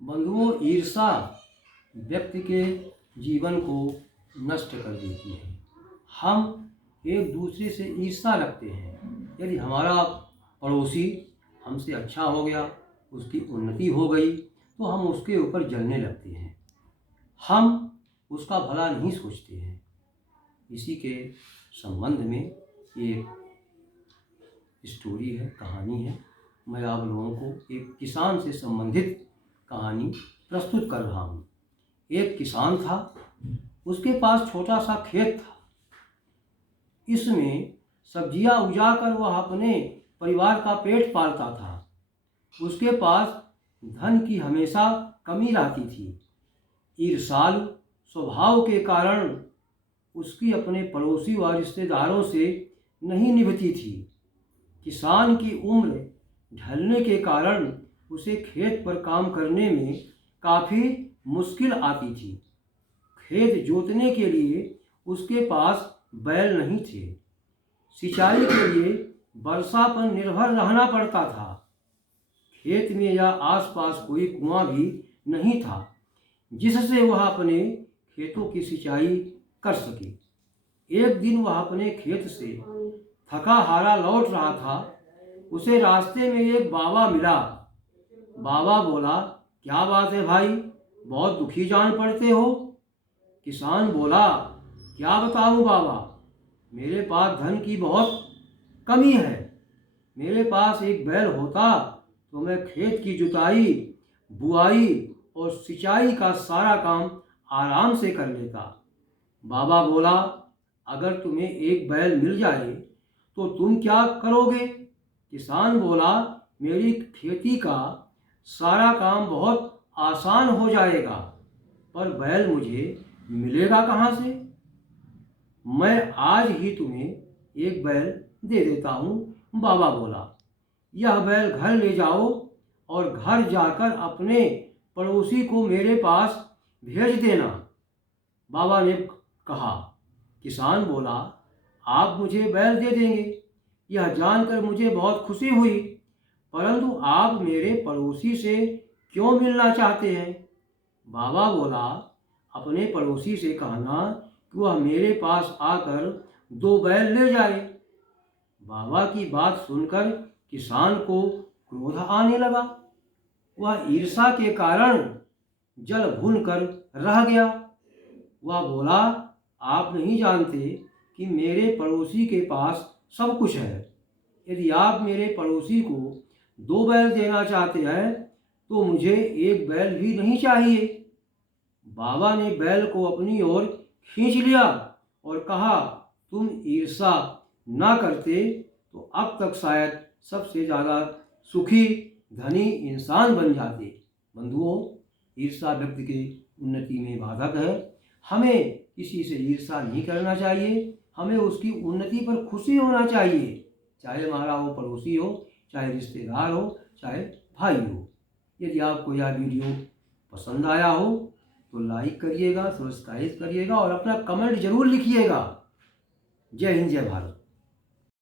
बंधुओं, ईर्ष्या व्यक्ति के जीवन को नष्ट कर देती है। हम एक दूसरे से ईर्ष्या रखते हैं। यदि हमारा पड़ोसी हमसे अच्छा हो गया, उसकी उन्नति हो गई, तो हम उसके ऊपर जलने लगते हैं। हम उसका भला नहीं सोचते हैं। इसी के संबंध में एक स्टोरी है, कहानी है। मैं आप लोगों को एक किसान से संबंधित कहानी प्रस्तुत कर रहा हूँ। एक किसान था, उसके पास छोटा सा खेत था। इसमें सब्जियां उगाकर वह अपने परिवार का पेट पालता था। उसके पास धन की हमेशा कमी रहती थी। ईर्ष्यालु स्वभाव के कारण उसकी अपने पड़ोसी व रिश्तेदारों से नहीं निभती थी। किसान की उम्र ढलने के कारण उसे खेत पर काम करने में काफ़ी मुश्किल आती थी। खेत जोतने के लिए उसके पास बैल नहीं थे। सिंचाई के लिए वर्षा पर निर्भर रहना पड़ता था। खेत में या आसपास कोई कुआं भी नहीं था जिससे वह अपने खेतों की सिंचाई कर सके। एक दिन वह अपने खेत से थका हारा लौट रहा था। उसे रास्ते में एक बाबा मिला। बाबा बोला, क्या बात है भाई, बहुत दुखी जान पड़ते हो। किसान बोला, क्या बताऊं बाबा, मेरे पास धन की बहुत कमी है। मेरे पास एक बैल होता तो मैं खेत की जुताई, बुआई और सिंचाई का सारा काम आराम से कर लेता। बाबा बोला, अगर तुम्हें एक बैल मिल जाए तो तुम क्या करोगे? किसान बोला, मेरी खेती का सारा काम बहुत आसान हो जाएगा, पर बैल मुझे मिलेगा कहाँ से? मैं आज ही तुम्हें एक बैल दे देता हूँ। बाबा बोला, यह बैल घर ले जाओ और घर जाकर अपने पड़ोसी को मेरे पास भेज देना। बाबा ने कहा। किसान बोला, आप मुझे बैल दे देंगे, यह जानकर मुझे बहुत खुशी हुई, परंतु आप मेरे पड़ोसी से क्यों मिलना चाहते हैं? बाबा बोला, अपने पड़ोसी से कहना कि वह मेरे पास आकर 2 बैल ले जाए। बाबा की बात सुनकर किसान को क्रोध आने लगा। वह ईर्ष्या के कारण जल भून कर रह गया। वह बोला, आप नहीं जानते कि मेरे पड़ोसी के पास सब कुछ है। यदि आप मेरे पड़ोसी को 2 बैल देना चाहते हैं तो मुझे एक बैल भी नहीं चाहिए। बाबा ने बैल को अपनी ओर खींच लिया और कहा, तुम ईर्ष्या ना करते तो अब तक शायद सबसे ज़्यादा सुखी धनी इंसान बन जाते। बंधुओं, ईर्ष्या व्यक्ति की उन्नति में बाधक है। हमें किसी से ईर्ष्या नहीं करना चाहिए। हमें उसकी उन्नति पर खुशी होना चाहिए, चाहे हमारा वो पड़ोसी हो, चाहे रिश्तेदार हो, चाहे भाई हो। यदि आपको यह वीडियो पसंद आया हो तो लाइक करिएगा, सब्सक्राइब करिएगा और अपना कमेंट जरूर लिखिएगा। जय हिंद, जय भारत।